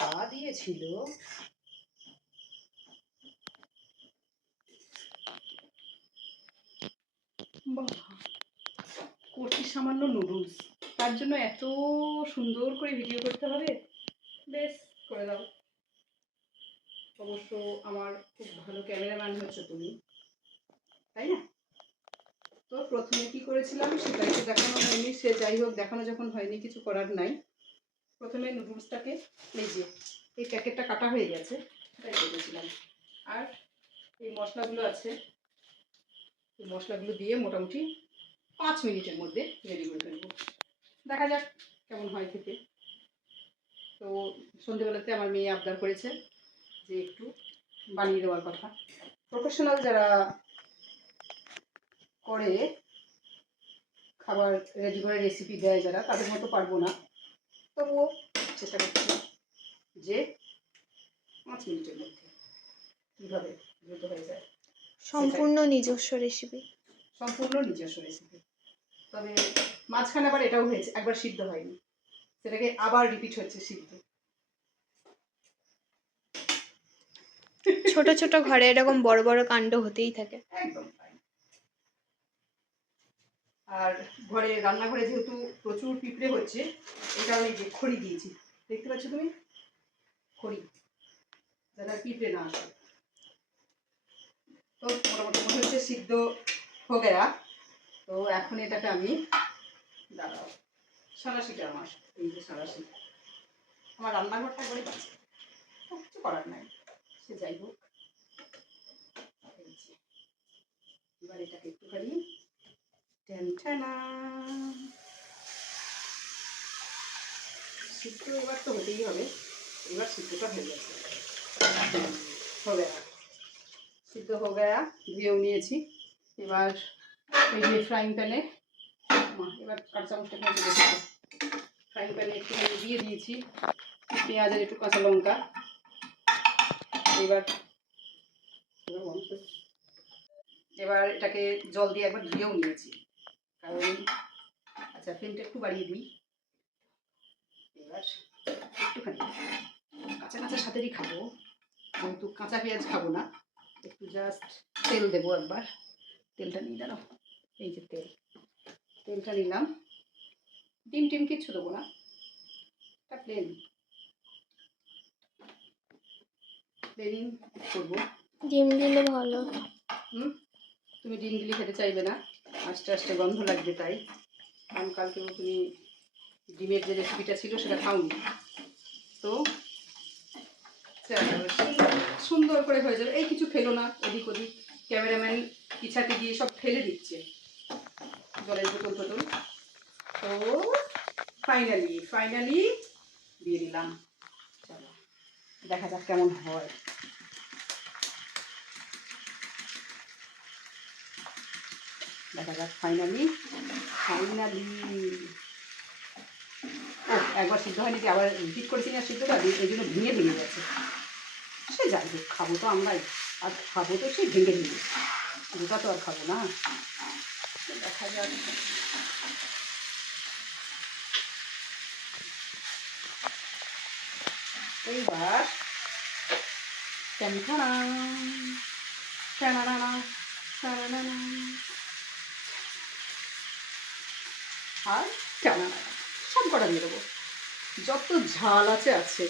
পা দিয়েছিল। করছি সামান্য নুডলস তার জন্য এত সুন্দর করে ভিডিও করতে হবে? বেশ, করে দাও। অবশ্য আমার খুব ভালো ক্যামেরাম্যান হচ্ছে তুমি, তাই না? তো প্রথমে কি করেছিলাম, সেটাই তো দেখানো হয়নি। সে যাই হোক, দেখানো যখন হয়নি, কিছু করার নাই। প্রথমে নুডলসটাকে এই যে এই প্যাকেটটা কাটা হয়ে গেছে সেটাই করেছিলাম আর এই মশলাগুলো আছে, এই মশলাগুলো দিয়ে মোটামুটি পাঁচ মিনিটের মধ্যে রেডি করে ফেলব। দেখা যাক কেমন হয় খেতে। তো সন্ধেবেলাতে আমার মেয়ে আবদার করেছে যে একটু বানিয়ে দেওয়ার কথা। প্রফেশনাল যারা করে, খাবার রেডি করে রেসিপি দেয় যারা, তাদের মতো পারব না। তবুও চেষ্টা করছি যে পাঁচ মিনিটের মধ্যে। কীভাবে দ্রুত হয়ে যায়? সম্পূর্ণ নিজস্ব রেসিপি সম্পূর্ণ নিজস্ব রেসিপি তবে মাঝখানে আবার এটাও হয়েছে একবার সিদ্ধ হয়নি। সেটাকে আবার রিপিট হচ্ছে সিদ্ধ। ছোট ছোট ঘরে এরকম বড় বড় কাণ্ড হতেই থাকে। একদম। আর ঘরে রান্নাঘরে যেহেতু প্রচুর পিঁপড়ে হচ্ছে, এই কারণে যে খড়ি দিয়েছি। দেখতে পাচ্ছ তুমি? খড়ি। যাতে আর পিঁপড়ে না আসে। তো মোটামুটি মনে হচ্ছে সিদ্ধ হো গেয়া তো এখন এটাকে আমি দাঁড়াও। সারাশিটা আমার? এই যে সারাশি। আমার রান্নাঘরটা করে পাচ্ছে কিছু করার নাই। সে যাই হোক। এবার এটাকে একটুখানি সিদ্ধ এবার তো হতেই হবে। এবার সিদ্ধটা হয়ে গেছে। হবে সিদ্ধ হয়ে গেয়া ধুয়েও নিয়েছি। এবার এই যে ফ্রাইং প্যানে এবার কাঁচা কেটে ফ্রাইং প্যানে একটুখানি দিয়ে দিয়েছি। পেঁয়াজ আর একটু কাঁচা লঙ্কা। এবার এবার এটাকে জল দিয়ে একবার ধুয়েও নিয়েছি। কারণ আচ্ছা ফ্লেমটা একটু বাড়িয়ে দিই। এবার একটুখানি। কাঁচা কাঁচা সাথেরই খাব যেহেতু কাঁচা পেঁয়াজ খাব না একটু জাস্ট তেল দেবো একবার। তেলটা নিয়ে দাঁড়াও এই যে তেল। তেলটা নিলাম। ডিম টিম কিচ্ছু দেবো না এটা প্লেন প্লেনিং করব। ডিম দিলে ভালো। হুম? তুমি ডিম দিলে খেতে চাইবে না। আস্তে আস্তে গন্ধ লাগবে তাই। কারণ কালকেও তুমি ডিমের যে রেসিপিটা ছিল সেটা খাওনি। তো সুন্দর- সুন্দর করে হয়ে যাবে। এই কিছু ফেলো না, এদিক ওদিক। ক্যামেরাম্যান পিছাতে গিয়ে সব ফেলে দিচ্ছে। জলের বোতল টোতল। তো ফাইনালি ফাইনালি দিয়ে দিলাম। চলো, দেখা যাক কেমন হয়। দেখা যাক ফাইনালি ফাইনালি ও একবার সিদ্ধ হয়নি যে আবার রিপিট করেছি না সিদ্ধটা? এই জন্য ভেঙে ভেঙে গেছে। সে যাই হোক খাব তো আমরাই। আর খাব তো সেই ভেঙে ভেঙে গোটা তো আর খাব না। দেখা যাক। এইবার ট্যানটানা ট্যানানানা ট্যানানানা আর টানা সব কটা দিয়ে দেবো। যত ঝাল আছে আছে।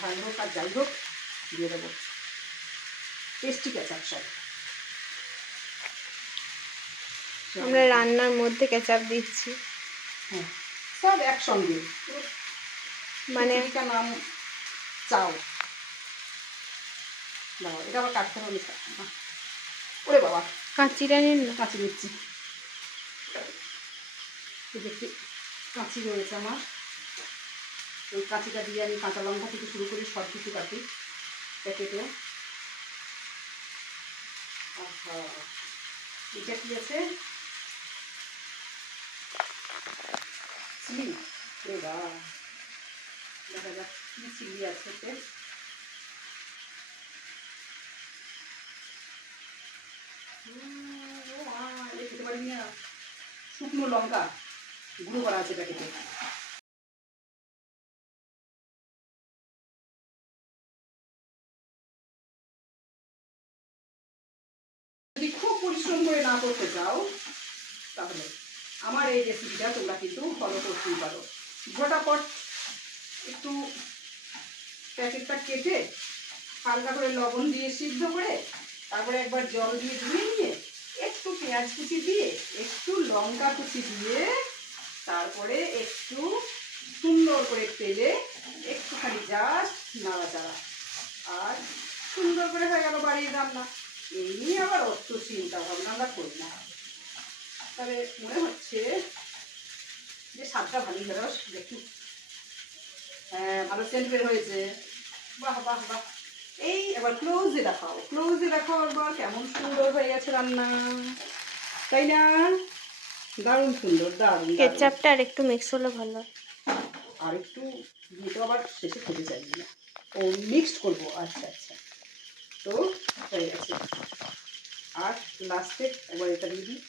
ঝাল হোক আর যাই হোক দিয়ে দেবো। টেস্টি কেচাপ সব। আমরা রান্নার মধ্যে কেচাপ দিচ্ছি। হ্যাঁ সব একসঙ্গে। মানে খিচুড়িটার নাম চাও। দাঁড়াও এটা আবার কাটতে হবে। ওরে বাবা। কাঁচিটা নিন না? কাঁচি নিচ্ছি এই কাঁচি রয়েছে আমার। ওই কাঁচিটা দিয়ে আমি কাঁচা লঙ্কা থেকে শুরু করে সব কিছু কাটি প্যাকেটে আহা এটা কি আছে? চিলি। দেখা যাক কি চিলি আছে পারি শুকনো লঙ্কা। গুঁড়ো করা আছে প্যাকেটে যদি খুব পরিশ্রম করে না করতে চাও, তাহলে আমার এই রেসিপিটা তোমরা কিন্তু ফলো করতেই পারো। একটু প্যাকেটটা কেটে হালকা করে লবণ দিয়ে সিদ্ধ করে তারপরে একবার জল দিয়ে ধুয়ে নিয়ে একটু পেঁয়াজ কুচি দিয়ে একটু লঙ্কা কুচি দিয়ে তারপরে একটু সুন্দর করে তেলে একটুখানি জাস্ট নাড়াচাড়া। আর সুন্দর করে হয়ে গেল বাড়ির রান্না। এই নিয়ে আবার অত চিন্তা ভাবনা আমরা করি না। তবে মনে হচ্ছে যে স্বাদটা ভালোই হলো, দেখি। হ্যাঁ ভালো সেন্ট বের হয়েছে। বাহ বাহ বাহ। এই, এবার ক্লোজে দেখাও। ক্লোজে দেখাও একবার কেমন সুন্দর হয়ে গেছে রান্না। তাই না? দারুণ সুন্দর দারুণ। কেচাপটা আর একটু মিক্স হলে ভালো হয়। আর একটু দিয়ে আবার শেষে খেতে চাই না। ও মিক্সড করব আচ্ছা আচ্ছা। তো হয়ে গেছে। আর লাস্টে একবার এটা দিয়ে দিই।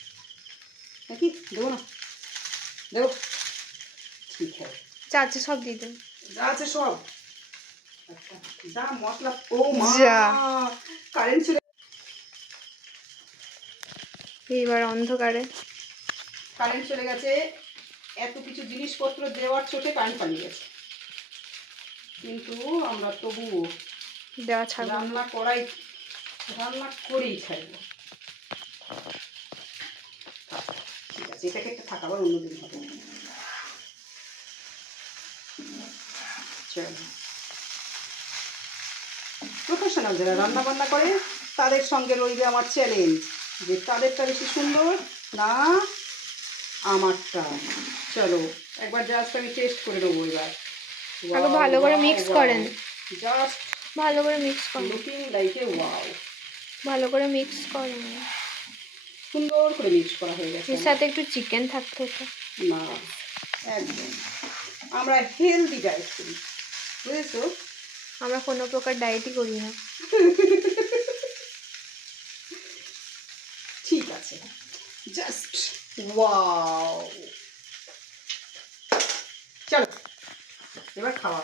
নাকি? দেবো না? দেবো? ঠিক আছে। যা আছে সব দিয়ে দেন। যা আছে সব। আচ্ছা যা মশলা। ও মা! কারেন্ট চলে এইবার অন্ধকারে। কারেন্ট চলে গেছে এত কিছু জিনিসপত্র দেওয়ার চোটে কারেন্ট পালিয়ে গেছে। কিন্তু আমরা তবুও দেওয়া ছাড়বো। রান্না করাই রান্না করেই ছাড়বো। ঠিক আছে এটাকে একটা থাকাবার অন্যদিন হবে। চলো। প্রফেশনাল যারা রান্না বান্না করে তাদের সঙ্গে রইবে আমার চ্যালেঞ্জ যে তাদেরটা বেশি সুন্দর না আমারটা। চলো একবার জাস্ট আমি টেস্ট করে নেব এবার। আগে ভালো করে mix করেন। জাস্ট ভালো করে মিক্স করুন। লুকিং লাইক এ ওয়াও ভালো করে মিক্স করুন। সুন্দর করে মিক্স করা হয়ে গেছে। এর সাথে একটু চিকেন থাকতে হতো না একদম। আমরা হেলদি ডায়েট করি। বুঝেছ? আমরা কোনো প্রকার ডায়েটই করি না। ঠিক আছে। জাস্ট ওয়াও চলো, এবার খাওয়া।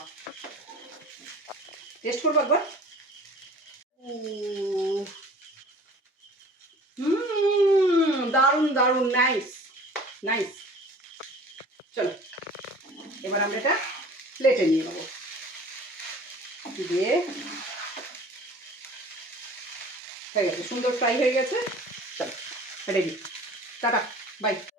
টেস্ট করব একবার? দারুণ দারুণ নাইস নাইস চলো, এবার আমরা এটা প্লেটে নিয়ে নেব। দিয়ে হয়ে গেছে, সুন্দর ফ্রাই হয়ে গেছে। চলো রেডি টাটা। Bye.